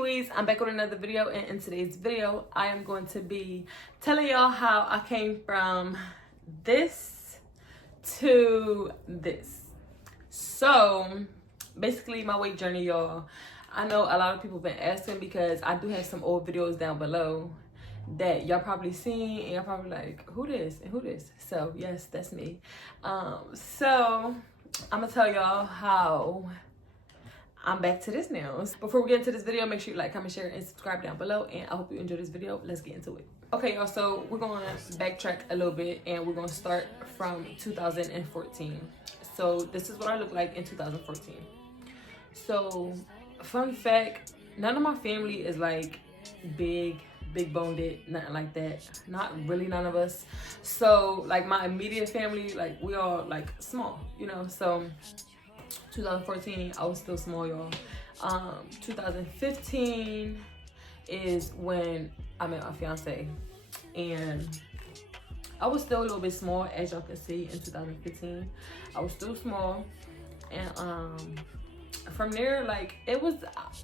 Kiwis, I'm back with another video, and in today's video I am going to be telling y'all how I came from this to this. So basically my weight journey, y'all. I know a lot of people have been asking because I do have some old videos down below that y'all probably seen and y'all probably like, who this and who this? So yes, that's me. So I'm gonna tell y'all how I'm back to this now. Before we get into this video, make sure you like, comment, share, and subscribe down below. And I hope you enjoy this video. Let's get into it. Okay, y'all, so we're going to backtrack a little bit and we're going to start from 2014. So this is what I look like in 2014. So fun fact, none of my family is like big boned, nothing like that. Not really, none of us. So like my immediate family, like we all like small, you know. So 2014 I was still small, y'all. 2015 is when I met my fiance, and I was still a little bit small, as y'all can see. In 2015 I was still small, and from there, like, it was,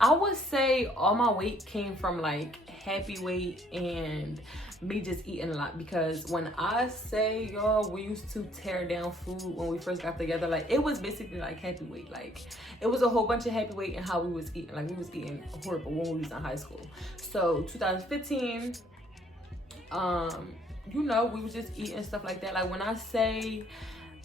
I would say all my weight came from like happy weight and me just eating a lot. Because when I say, y'all, we used to tear down food when we first got together, like it was basically like happy weight. Like it was a whole bunch of happy weight and how we was eating. Like we was eating horrible when we was in high school. So 2015, you know, we was just eating stuff like that. Like when I say,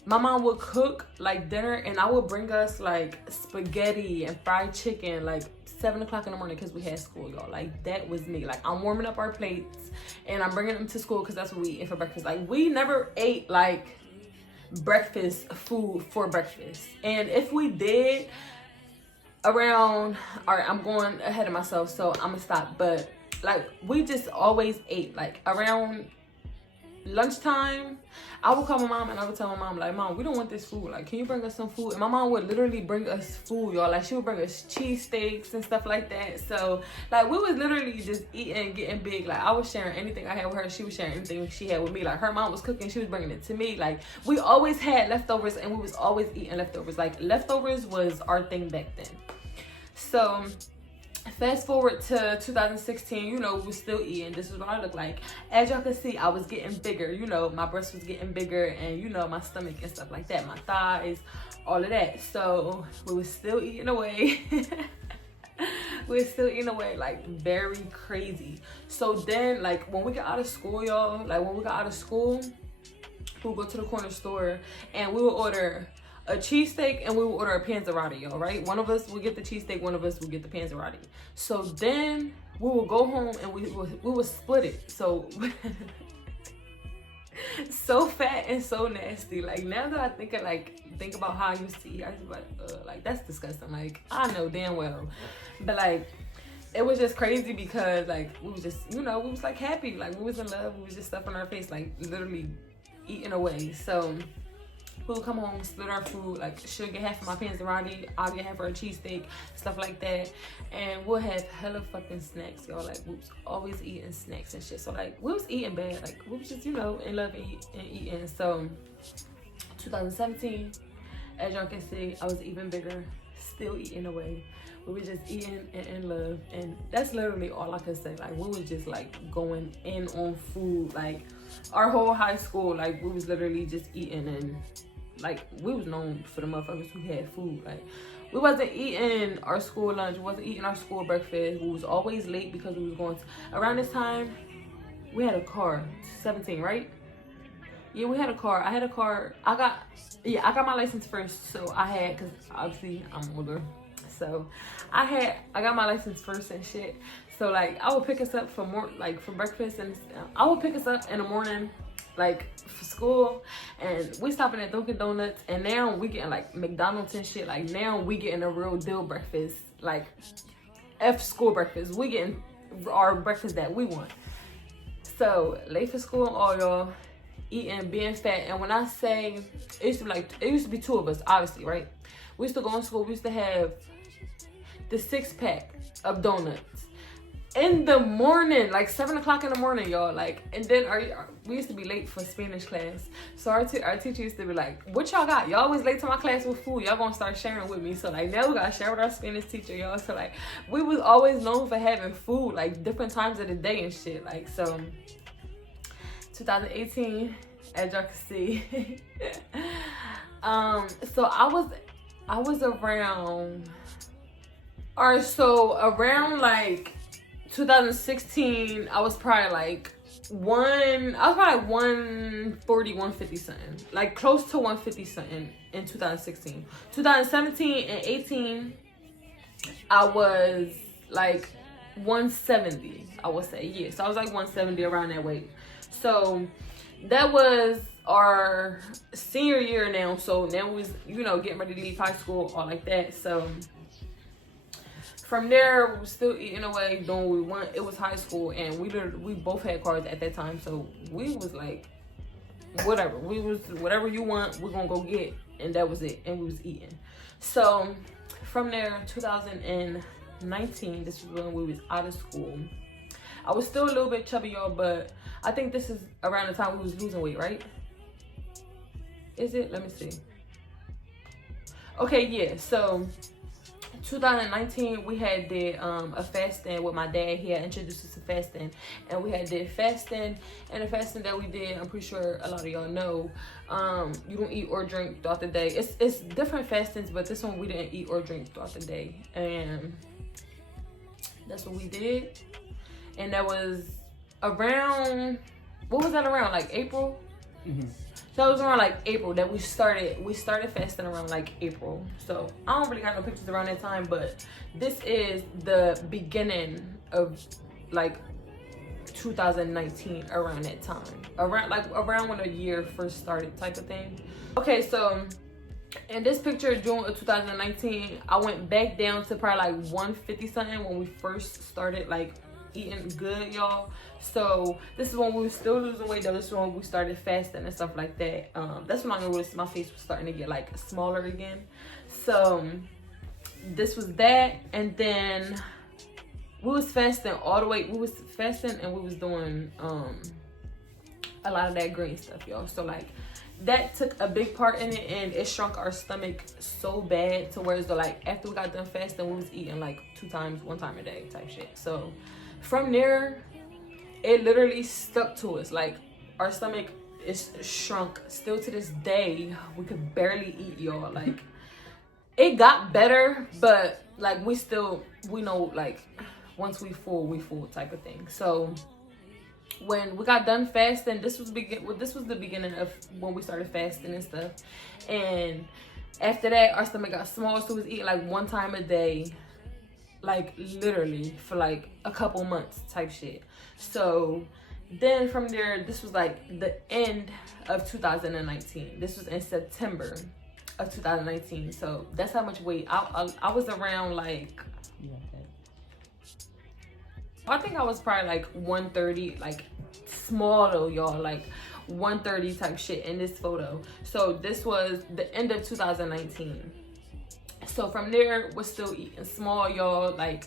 my mom would cook like dinner and I would bring us like spaghetti and fried chicken like 7 o'clock in the morning because we had school, y'all. Like that was me. Like I'm warming up our plates and I'm bringing them to school because that's what we eat for breakfast. Like we never ate like breakfast food for breakfast. And if we did, around, all right, I'm going ahead of myself, so I'm gonna stop. But like we just always ate like around lunchtime. I would call my mom and I would tell my mom, like, Mom, we don't want this food, like, can you bring us some food? And my mom would literally bring us food, y'all. Like she would bring us cheesesteaks and stuff like that. So like we was literally just eating, getting big. Like I was sharing anything I had with her, she was sharing anything she had with me. Like her mom was cooking, she was bringing it to me. Like we always had leftovers and we was always eating leftovers. Like leftovers was our thing back then. So fast forward to 2016, you know, we were still eating. This is what I look like. As y'all can see, I was getting bigger. You know, my breast was getting bigger, and you know, my stomach and stuff like that, my thighs, all of that. So we were still eating away. We were still eating away like very crazy. So then, like when we got out of school, y'all, like when we got out of school, we would go to the corner store and we would order a cheesesteak and we would order a panzerotti, y'all, right? One of us would get the cheesesteak, one of us would get the panzerotti. So then we would go home and we would split it. So so fat and so nasty. Like now that I think about how I used to eat, I was like that's disgusting. Like I know damn well, but like it was just crazy because like we was just, you know, we was like happy, like we was in love, we was just stuffing our face, like literally eating away. So we'll come home, split our food. Like she'll get half of my panzerotti, I'll get half of her cheesesteak, stuff like that. And we'll have hella fucking snacks, y'all. Like we was always eating snacks and shit. So like we was eating bad. Like we was just, you know, in love and eating. So 2017, as y'all can see, I was even bigger, still eating away. We were just eating and in love. And that's literally all I could say. Like we was just like going in on food. Like our whole high school, like we was literally just eating, and like we was known for the motherfuckers who had food. Like we wasn't eating our school lunch, we wasn't eating our school breakfast. We was always late because we was going to, around this time we had a car. 17, right? Yeah, we had a car. I had a car. I got my license first. So I had, because obviously I'm older, so I got my license first and shit. So like I would pick us up for breakfast, and I would pick us up in the morning like for school, and we stopping at Dunkin' Donuts, and now we getting like McDonald's and shit. Like now we getting a real deal breakfast, like school breakfast. We getting our breakfast that we want. So late for school and all, y'all, eating, being fat. And when I say it used to be two of us, obviously, right? We used to go in school, we used to have the 6-pack of donuts. in the morning, like 7 o'clock in the morning, y'all. Like, and then we used to be late for Spanish class. So our teacher used to be like, what y'all got? Y'all always late to my class with food. Y'all gonna start sharing with me. So like now we gotta share with our Spanish teacher, y'all. So like we was always known for having food, like different times of the day and shit. Like, so 2018, as y'all can see. So I was around, all right, so around like 2016, I was probably like 140, 150 something, like close to 150 something in 2016. 2017 and 18, I was like 170, I would say. Yeah, so I was like 170, around that weight. So that was our senior year now. So now we was, you know, getting ready to leave high school, all like that. So from there, we were still eating away, doing what we want. It was high school, and we both had cars at that time. So we was like, whatever. We was, whatever you want, we're gonna go get. And that was it. And we was eating. So from there, 2019, this was when we was out of school. I was still a little bit chubby, y'all, but I think this is around the time we was losing weight, right? Is it? Let me see. Okay, yeah. So 2019, we had did a fasting with my dad. He had introduced us to fasting, and we had did fasting. And the fasting that we did, I'm pretty sure a lot of y'all know, you don't eat or drink throughout the day. It's different fastings, but this one we didn't eat or drink throughout the day, and that's what we did. And that was around, what was that around? Like April? Mm-hmm. So it was around like April that we started fasting, around like April. So I don't really got no pictures around that time, but this is the beginning of like 2019, around that time. Around when the year first started type of thing. Okay, so in this picture, June of 2019, I went back down to probably like 150 something when we first started like eating good, y'all. So this is when we were still losing weight though. This is when we started fasting and stuff like that. That's when I noticed my face was starting to get like smaller again. So this was that, and then we was fasting all the way. We was fasting and we was doing a lot of that green stuff, y'all. So like that took a big part in it, and it shrunk our stomach so bad to where it's like after we got done fasting, we was eating like 2 times, 1 time a day type shit. So from there, it literally stuck to us. Like our stomach is shrunk. Still to this day, we could barely eat, y'all. Like it got better, but like we know like once we full type of thing. So when we got done fasting, this was the beginning of when we started fasting and stuff. And after that, our stomach got small, so we was eating like 1 time a day, like literally for like a couple months type shit. So then from there, this was like the end of 2019. This was in September of 2019. So that's how much weight I was around. Like I think I was probably like 130, like small though, y'all, like 130 type shit in this photo. So this was the end of 2019. So from there, we're still eating small, y'all. Like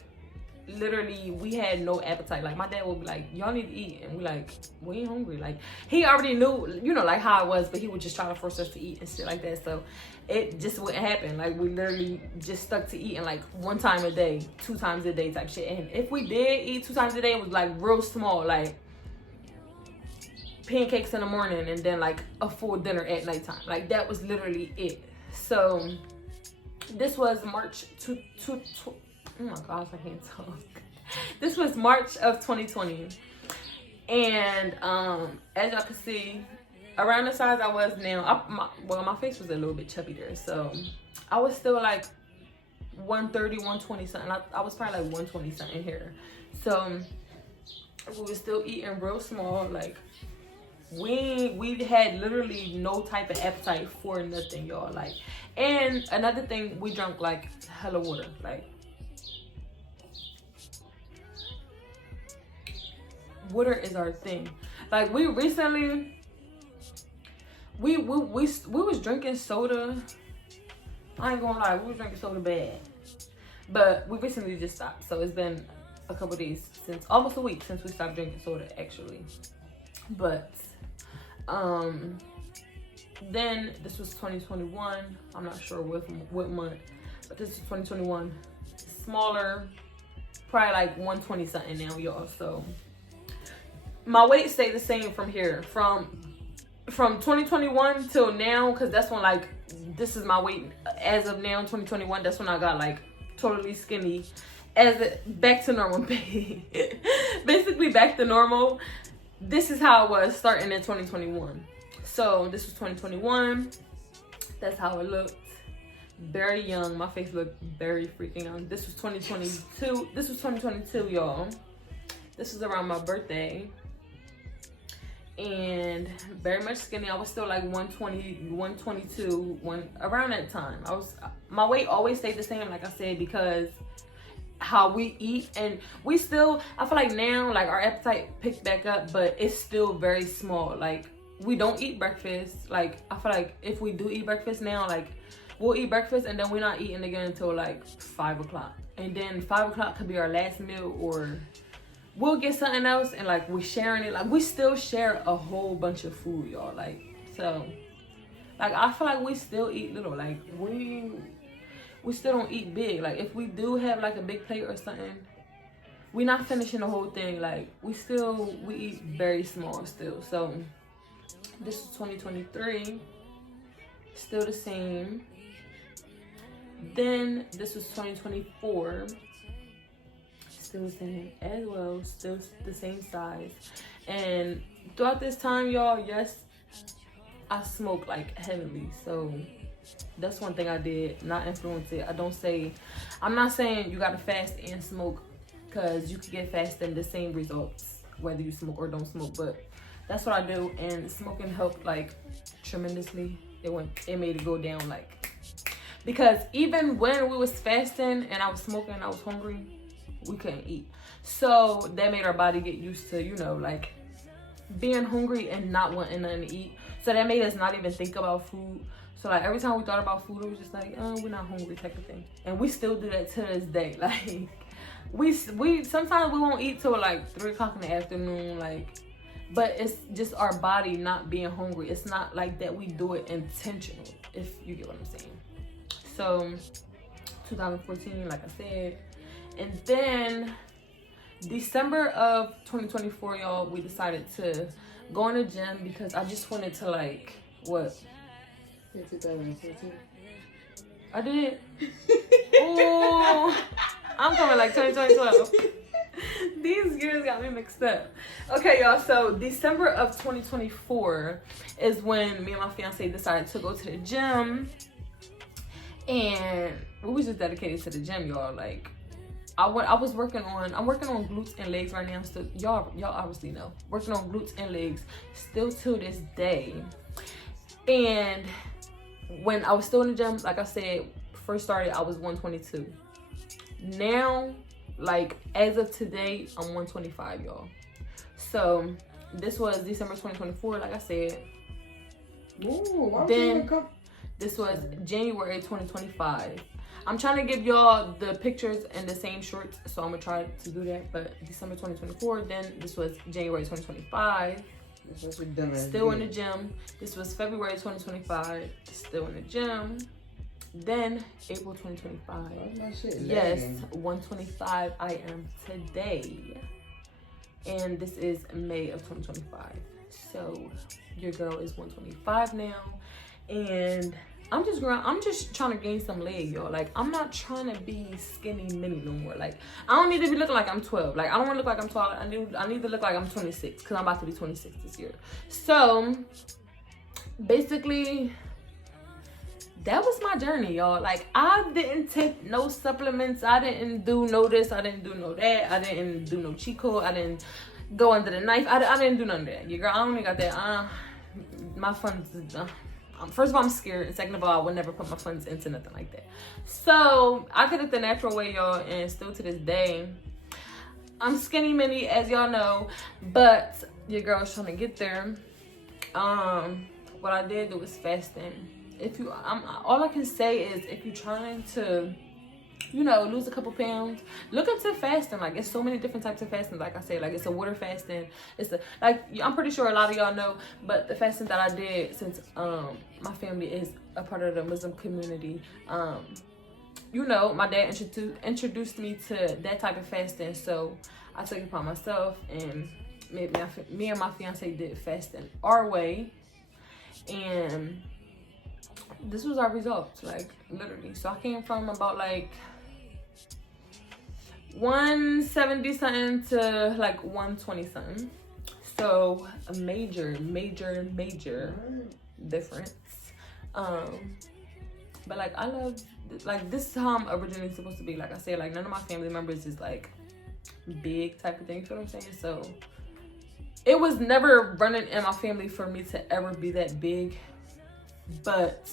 literally, we had no appetite. Like my dad would be like, y'all need to eat, and we like, we ain't hungry. Like he already knew, you know, like how it was, but he would just try to force us to eat and shit like that. So it just wouldn't happen. Like we literally just stuck to eating like 1 time a day, 2 times a day type shit. And if we did eat 2 times a day, it was like real small, like pancakes in the morning and then like a full dinner at nighttime. Like that was literally it. So this was March oh my gosh, I can't talk. This was March of 2020. And as y'all can see, around the size I was now, my face was a little bit chubby there. So I was still like 130, 120 something. I was probably like 120 something here. So we were still eating real small. Like we had literally no type of appetite for nothing, y'all. Like, and another thing, we drank like hella water. Like water is our thing. Like we recently we was drinking soda. I ain't gonna lie, we was drinking soda bad, but we recently just stopped. So it's been a couple days, since almost a week since we stopped drinking soda actually. But then this was 2021. I'm not sure what month, but this is 2021. Smaller, probably like 120 something now, y'all. So my weight stayed the same from here, from 2021 till now, because that's when, like, this is my weight as of now, 2021. That's when I got like totally skinny, back to normal. Basically back to normal. This is how it was starting in 2021. So this was 2021. That's how it looked. Very young. My face looked very freaking young. This was 2022. This was 2022, y'all. This was around my birthday. And very much skinny. I was still like 120, 122, around that time. My weight always stayed the same, like I said, because how we eat. And we still, I feel like now, like, our appetite picked back up, but it's still very small. Like, we don't eat breakfast. Like, I feel like if we do eat breakfast now, like, we'll eat breakfast and then we're not eating again until like 5 o'clock. And then 5 o'clock could be our last meal, or we'll get something else, and like we're sharing it. Like, we still share a whole bunch of food, y'all. Like, so, like, I feel like we still eat little. Like, we still don't eat big. Like, if we do have like a big plate or something, we're not finishing the whole thing. Like, we eat very small still. So this is 2023, still the same. Then this was 2024. Still the same as well, still the same size. And throughout this time, y'all, yes, I smoke like heavily. So that's one thing I did not influence it. I'm not saying you gotta fast and smoke, because you can get fasting the same results whether you smoke or don't smoke. But that's what I do, and smoking helped like tremendously. It made it go down, like, because even when we was fasting and I was smoking and I was hungry, we couldn't eat. So that made our body get used to, you know, like, being hungry and not wanting nothing to eat. So that made us not even think about food. So like, every time we thought about food, it was just like, oh, we're not hungry type of thing. And we still do that to this day. Like, we sometimes we won't eat till like 3 o'clock in the afternoon, like, but it's just our body not being hungry. It's not like that we do it intentional, if you get what I'm saying. So 2014, like I said. And then December of 2024, y'all, we decided to go in the gym, because I just wanted to, like, what? 2014. I did. Oh, I'm coming like 2012. These years got me mixed up. Okay, y'all, so December of 2024 is when me and my fiance decided to go to the gym. And we was just dedicated to the gym, y'all. Like, I'm working on glutes and legs right now. Still, y'all obviously know, working on glutes and legs still to this day. And when I was still in the gym, like I said, first started, I was 122. Now, like, as of today, I'm 125, y'all. So this was December 2024, like I said. Ooh, then this was January 2025. I'm trying to give y'all the pictures in the same shorts, so I'm gonna try to do that. But December 2024, then this was January 2025. Still in the gym. This was February 2025. Still in the gym. Then April 2025. Yes, 125 I am today. And this is May of 2025. So your girl is 125 now. And I'm just trying to gain some leg, y'all. Like, I'm not trying to be skinny mini no more. Like, I don't need to be looking like I'm 12. Like, I don't want to look like I'm 12. I need to look like I'm 26, because I'm about to be 26 this year. So basically, that was my journey, y'all. Like, I didn't take no supplements. I didn't do no this. I didn't do no that. I didn't do no cheat code. I didn't go under the knife. I didn't do none of that. Your girl, I only got that. My funds. First of all, I'm scared. And second of all, I would never put my funds into nothing like that. So I did it the natural way, y'all. And still to this day, I'm skinny mini, as y'all know. But your girl is trying to get there. What I did do was fasting. All I can say is, if you're trying to you know, lose a couple pounds, look into fasting. Like, it's so many different types of fasting. Like I said, like, it's a water fasting. It's a, like, I'm pretty sure a lot of y'all know, but the fasting that I did, since my family is a part of the Muslim community, you know, my dad introduced me to that type of fasting. So I took it upon myself, and me and my fiance did fasting our way, and this was our results, like, literally. So I came from about like 170 something to like 120 something. So a major difference. But like, I love, like, this is how I'm originally supposed to be. Like I said, like, none of my family members is like big type of thing, you feel what I'm saying? So it was never running in my family for me to ever be that big. But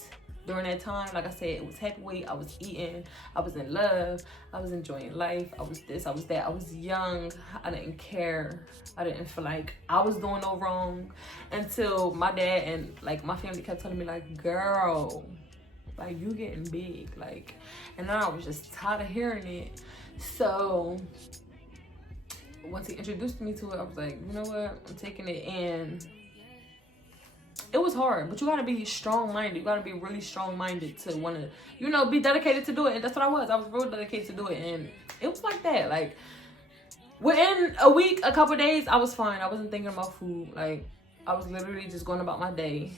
during that time, like I said, it was happy weight. I was eating, I was in love, I was enjoying life, I was this, I was that, I was young, I didn't care, I didn't feel like I was doing no wrong, until my dad and like my family kept telling me, like, girl, like, you getting big, like, and then I was just tired of hearing it. So once he introduced me to it, I was like, you know what, I'm taking it. And it was hard, but you gotta be strong-minded. You gotta be really strong-minded to want to, you know, be dedicated to do it. And that's what I was. I was real dedicated to do it. And it was like that. Like, within a week, a couple days, I was fine. I wasn't thinking about food. Like, I was literally just going about my day.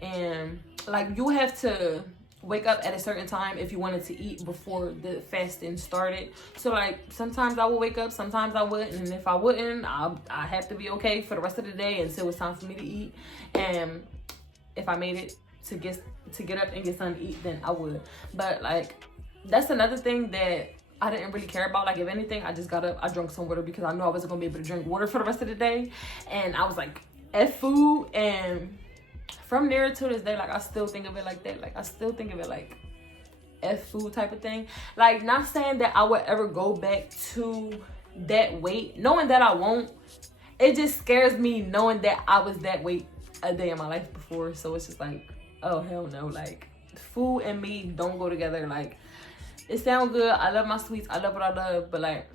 And like, you have to wake up at a certain time if you wanted to eat before the fasting started. So like, sometimes I would wake up, sometimes I wouldn't, and if I wouldn't, I have to be okay for the rest of the day until it's time for me to eat. And if I made it to get up and get something to eat, then I would. But like, that's another thing that I didn't really care about. Like, if anything, I just got up, I drank some water, because I knew I wasn't gonna be able to drink water for the rest of the day. And I was like, F food. And from there to this day, like, I still think of it like that. Like, I still think of it like F food type of thing. Like, not saying that I would ever go back to that weight, knowing that I won't. It just scares me knowing that I was that weight a day in my life before. So it's just like, oh hell no. Like, food and me don't go together. Like, it sounds good, I love my sweets, I love what I love, but like,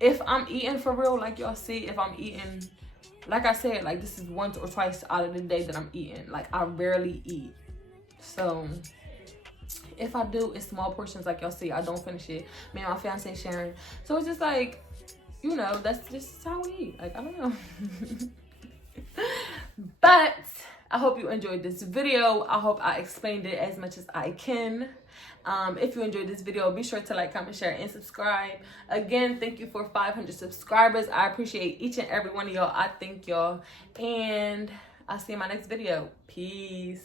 if I'm eating for real, like y'all see, if I'm eating, like I said, like, this is once or twice out of the day that I'm eating. Like, I rarely eat. So if I do, it's small portions, like y'all see. I don't finish it. Me and my fiance sharing. So it's just like, you know, that's just how we eat. Like, I don't know. But I hope you enjoyed this video. I hope I explained it as much as I can. If you enjoyed this video, be sure to like, comment, share, and subscribe. Again, thank you for 500 subscribers. I appreciate each and every one of y'all. I thank y'all. And I'll see you in my next video. Peace.